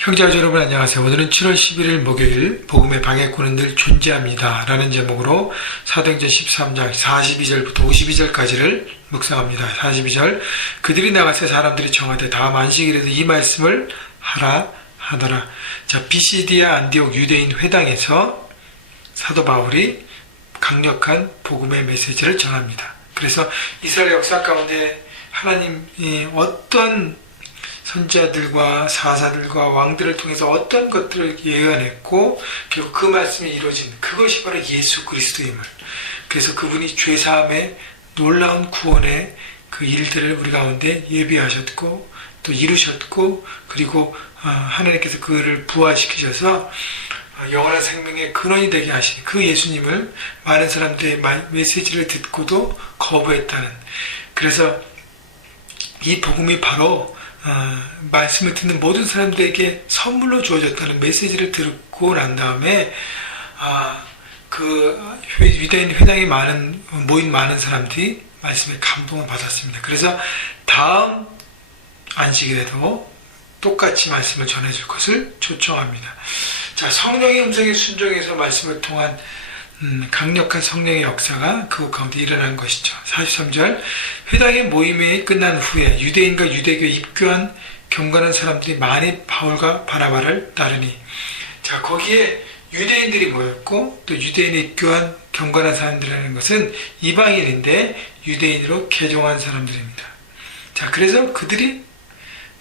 형제와 여러분 안녕하세요. 오늘은 7월 11일 목요일 복음의 방해꾼은 늘 존재합니다 라는 제목으로 사도행전 13장 42절부터 52절까지를 묵상합니다. 42절 그들이 나가서 사람들이 청하되 다음 안식일에도 이 말씀을 하라 하더라. 자, 비시디아 안디옥 유대인 회당에서 사도 바울이 강력한 복음의 메시지를 전합니다. 그래서 이스라엘 역사 가운데 하나님이 어떤 선지자들과 사사들과 왕들을 통해서 어떤 것들을 예언했고 결국 그 말씀이 이루어진 그것이 바로 예수 그리스도임을, 그래서 그분이 죄사함의 놀라운 구원의 그 일들을 우리 가운데 예비하셨고 또 이루셨고, 그리고 하나님께서 그를 부활시키셔서 영원한 생명의 근원이 되게 하신 그 예수님을 많은 사람들의 메시지를 듣고도 거부했다는, 그래서 이 복음이 바로 말씀을 듣는 모든 사람들에게 선물로 주어졌다는 메시지를 듣고 난 다음에 그 유대인 회당에 모인 많은 사람들이 말씀에 감동을 받았습니다. 그래서 다음 안식일에도 똑같이 말씀을 전해줄 것을 초청합니다. 자, 성령의 음성에 순종해서 말씀을 통한 강력한 성령의 역사가 그곳 가운데 일어난 것이죠. 43절 회당의 모임이 끝난 후에 유대인과 유대교에 입교한 경건한 사람들이 많이 바울과 바나바를 따르니, 자, 거기에 유대인들이 모였고 또 유대인에 입교한 경건한 사람들이라는 것은 이방인인데 유대인으로 개종한 사람들입니다. 자, 그래서 그들이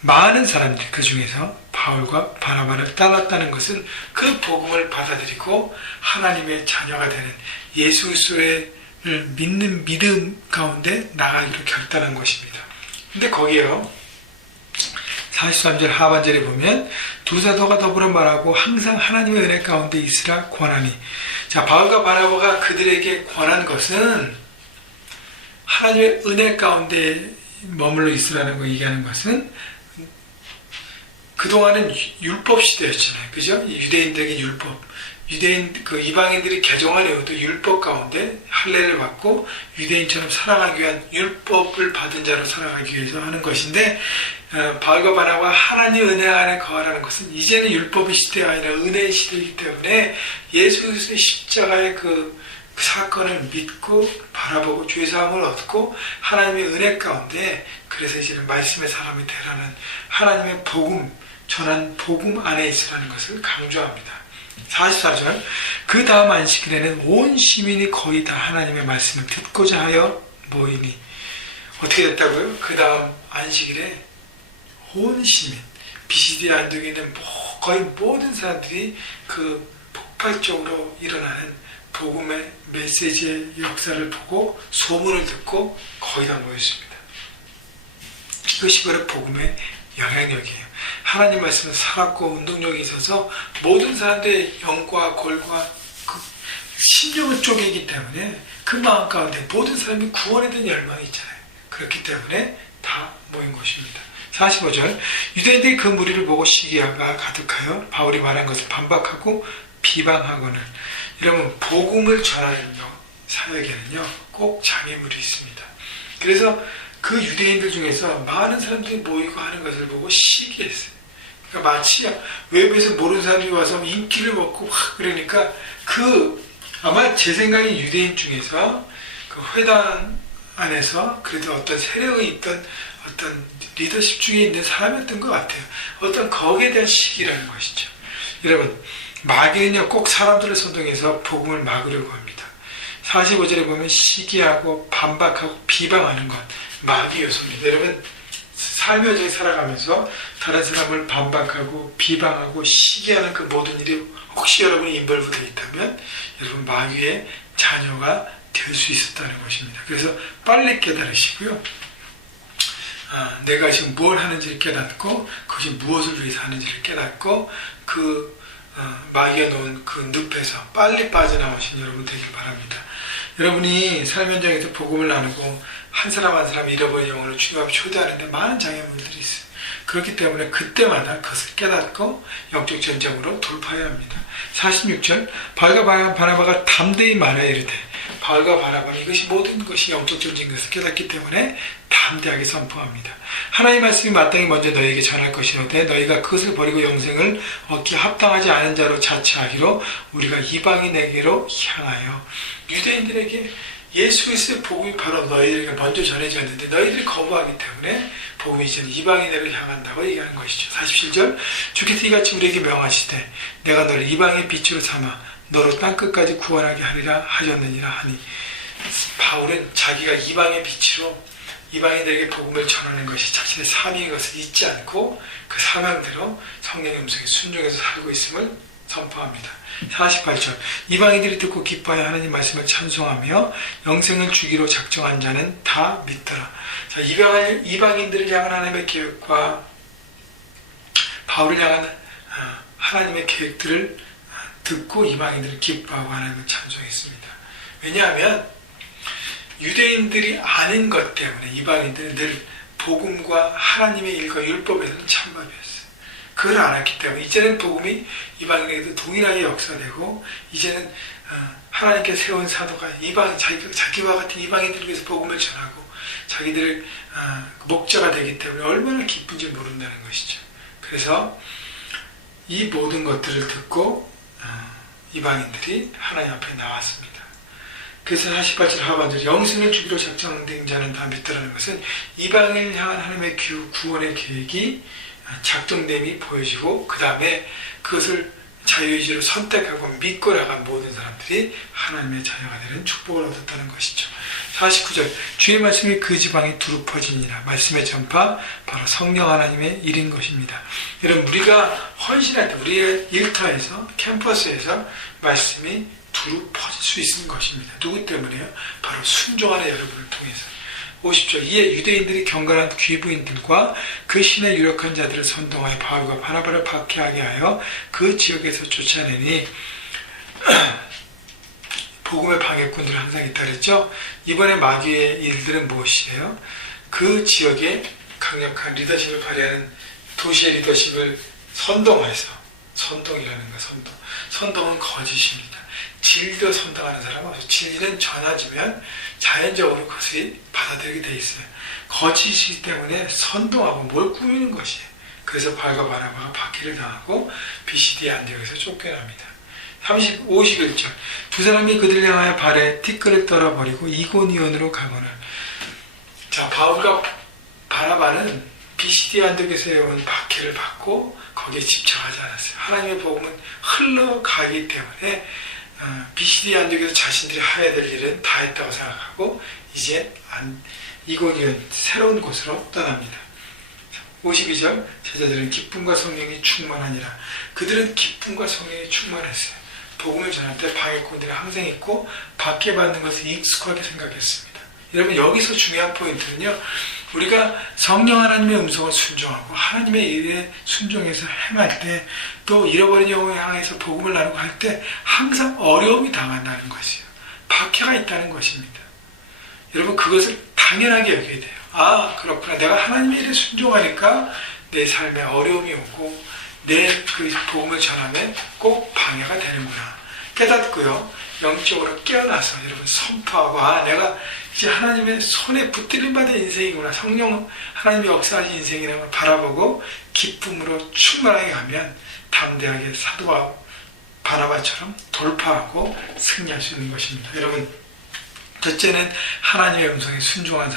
많은 사람들 그 중에서 바울과 바나바를 따랐다는 것은 그 복음을 받아들이고 하나님의 자녀가 되는 예수 그리스도를 믿는 믿음 가운데 나가기로 결단한 것입니다. 근데 거기에요 43절 하반절에 보면 두 사도가 더불어 말하고 항상 하나님의 은혜 가운데 있으라 권하니, 자, 바울과 바나바가 그들에게 권한 것은 하나님의 은혜 가운데 머물러 있으라는 거 얘기하는 것은, 그동안은 율법 시대였잖아요. 그죠? 유대인들에게 율법. 이방인들이 개종한 이후도 율법 가운데 할례를 받고 유대인처럼 살아가기 위한 율법을 받은 자로 살아가기 위해서 하는 것인데, 바울과 바나바가 하나님의 은혜 안에 거하라는 것은 이제는 율법의 시대가 아니라 은혜의 시대이기 때문에 예수 그리스도의 십자가의 그 사건을 믿고 바라보고 죄사함을 얻고 하나님의 은혜 가운데, 그래서 이제는 말씀의 사람이 되라는 하나님의 복음, 전한 복음 안에 있으라는 것을 강조합니다. 44절 그 다음 안식일에는 온 시민이 거의 다 하나님의 말씀을 듣고자 하여 모이니, 어떻게 됐다고요? 그 다음 안식일에 온 시민, 비시디아 안디옥에 있는 거의 모든 사람들이 그 폭발적으로 일어나는 복음의 메시지의 역사를 보고 소문을 듣고 거의 다 모였습니다. 이것이 바로 복음의 영향력이에요. 하나님 말씀은 살았고 운동력이 있어서 모든 사람들의 영과 골과 그 심령을 쪼개기 때문에 그 마음 가운데 모든 사람이 구원에 대한 열망이 있잖아요. 그렇기 때문에 다 모인 것입니다. 45절 유대인들이 그 무리를 보고 시기가 가득하여 바울이 말한 것을 반박하고 비방하거늘, 이러면 복음을 전하는 사역에는요 꼭 장애물이 있습니다. 그래서 그 유대인들 중에서 많은 사람들이 모이고 하는 것을 보고 시기했어요. 그러니까 마치 외부에서 모르는 사람들이 와서 인기를 먹고 그러니까 아마 제 생각에 유대인 중에서 그 회당 안에서 그래도 어떤 세력이 있던 어떤 리더십 중에 있는 사람이었던 것 같아요. 어떤 거기에 대한 시기라는 것이죠. 여러분, 마귀는요 꼭 사람들을 선동해서 복음을 막으려고 합니다. 45절에 보면 시기하고 반박하고 비방하는 것, 마귀 요소입니다. 여러분, 삶의 여정에 살아가면서 다른 사람을 반박하고 비방하고 시기하는 그 모든 일이 혹시 여러분이 인벌브되어 있다면 여러분 마귀의 자녀가 될 수 있었다는 것입니다. 그래서 빨리 깨달으시고요, 내가 지금 뭘 하는지를 깨닫고 그것이 무엇을 위해서 하는지를 깨닫고 마귀가 놓은 그 늪에서 빨리 빠져나오신 여러분 되길 바랍니다. 여러분이 삶 현장에서 복음을 나누고 한 사람 한 사람 잃어버린 영혼을 주님 앞에 초대하는데 많은 장애물들이 있어요. 그렇기 때문에 그때마다 그것을 깨닫고 영적 전쟁으로 돌파해야 합니다. 46절 바울과 바나바가 담대히 말하여 이르되 바울과 바나바는 이것이 모든 것이 영적 전쟁인 것을 깨닫기 때문에 담대하게 선포합니다. 하나님의 말씀이 마땅히 먼저 너희에게 전할 것이로되 너희가 그것을 버리고 영생을 얻기 합당하지 않은 자로 자처하기로 우리가 이방인에게로 향하여 유대인들에게 예수 그리스도의 복음이 바로 너희들에게 먼저 전해졌는데 너희들이 거부하기 때문에 복음이 이제 이방인으로 향한다고 얘기하는 것이죠. 47절 주께서 이같이 우리에게 명하시되 내가 너를 이방의 빛으로 삼아 너로 땅끝까지 구원하게 하리라 하셨느니라 하니 바울은 자기가 이방의 빛으로 이방인들에게 복음을 전하는 것이 자신의 사명인 것을 잊지 않고 그 사명대로 성령의 음성에 순종해서 살고 있음을 선포합니다. 48절 이방인들이 듣고 기뻐하여 하나님 말씀을 찬송하며 영생을 주기로 작정한 자는 다 믿더라. 자, 이방인들을 향한 하나님의 계획과 바울을 향한 하나님의 계획들을 듣고 이방인들을 기뻐하고 하나님을 찬송했습니다. 왜냐하면 유대인들이 아는 것 때문에 이방인들은 늘 복음과 하나님의 일과 율법에서는 찬밥이었어요. 그걸 알았기 때문에 이제는 복음이 이방인에게도 동일하게 역사되고 이제는 하나님께서 세운 사도가 자기와 같은 이방인들을 위해서 복음을 전하고 자기들을 목자가 되기 때문에 얼마나 기쁜지 모른다는 것이죠. 그래서 이 모든 것들을 듣고 이방인들이 하나님 앞에 나왔습니다. 그래서 48절 하반절 영생을 주기로 작정된 자는 다 믿더라는 것은 이방인을 향한 하나님의 구원의 계획이 작정됨이 보여지고 그 다음에 그것을 자유의지로 선택하고 믿고 나간 모든 사람들이 하나님의 자녀가 되는 축복을 얻었다는 것이죠. 49절 주의 말씀이 그 지방에 두루 퍼지니라. 말씀의 전파 바로 성령 하나님의 일인 것입니다. 여러분 우리가 헌신할 때 우리의 일터에서 캠퍼스에서 말씀이 두루 퍼질 수 있는 것입니다. 누구 때문에요? 바로 순종하는 여러분을 통해서. 50절 이에 유대인들이 경건한 귀부인들과 그 신의 유력한 자들을 선동하여 바울과 바나바를 박해하게 하여 그 지역에서 쫓아내니 복음의 방해꾼들은 항상 있다 그랬죠. 이번에 마귀의 일들은 무엇이에요? 그 지역에 강력한 리더십을 발휘하는 도시의 리더십을 선동해서 선동이라는 거 선동은 거짓입니다. 진리로 선동하는 사람은 없어요. 진리는 전해지면 자연적으로 그것이 받아들이게 돼 있어요. 거짓이기 때문에 선동하고 뭘 꾸미는 것이에요. 그래서 바울과 바나바가 박해를 당하고 비시디 안디옥에서 쫓겨납니다. 51절 두 사람이 그들을 향하여 발에 티끌을 떨어버리고 이고니온으로 가거늘. 자, 바울과 바나바는 비시디 안디옥에서 온 박해를 받고 거기에 집착하지 않았어요. 하나님의 복음은 흘러가기 때문에 비시디 안디옥에서 자신들이 해야 될 일은 다 했다고 생각하고 이제 이고니온 새로운 곳으로 떠납니다. 52절 제자들은 기쁨과 성령이 충만하니라. 그들은 기쁨과 성령이 충만했어요. 복음을 전할 때 방해꾼들이 항상 있고 박해받는 것을 익숙하게 생각했습니다. 여러분 여기서 중요한 포인트는요. 우리가 성령 하나님의 음성을 순종하고 하나님의 일에 순종해서 행할 때 또 잃어버린 영혼을 향해서 복음을 나누고 할 때 항상 어려움이 당한다는 것이에요. 박해가 있다는 것입니다. 여러분 그것을 당연하게 여겨야 돼요. 아 그렇구나. 내가 하나님의 일에 순종하니까 내 삶에 어려움이 오고 내 그 복음을 전하면 꼭 방해가 되는구나. 깨닫고요. 영적으로 깨어나서 여러분 선포하고 아 내가 이제 하나님의 손에 붙들림 받은 인생이구나. 성령 하나님의 역사하신 인생이라는 걸 바라보고 기쁨으로 충만하게 가면 담대하게 사도와 바나바처럼 돌파하고 승리할 수 있는 것입니다. 여러분 첫째는 하나님의 음성에 순종한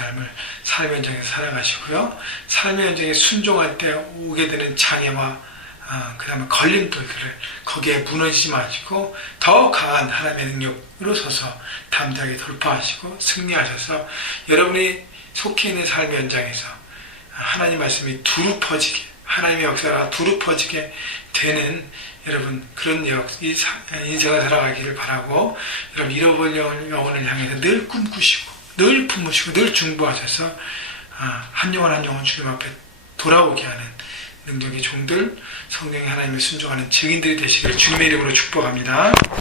삶의 현장에서 살아가시고요. 삶의 현장에 순종할 때 오게 되는 장애와 그 다음에 걸림돌들을 거기에 무너지지 마시고 더 강한 하나님의 능력으로 서서 담대하게 돌파하시고 승리하셔서 여러분이 속해 있는 삶의 현장에서 하나님 말씀이 두루 퍼지게 하나님의 역사가 두루 퍼지게 되는 여러분 그런 인생을 살아가기를 바라고 여러분 잃어버린 영혼을 향해서 늘 꿈꾸시고 늘 품으시고 늘 중보하셔서 한 영혼 한 영혼 주님 앞에 돌아오게 하는 능력의 종들 성령의 하나님을 순종하는 증인들이 되시기를 주님의 이름으로 축복합니다.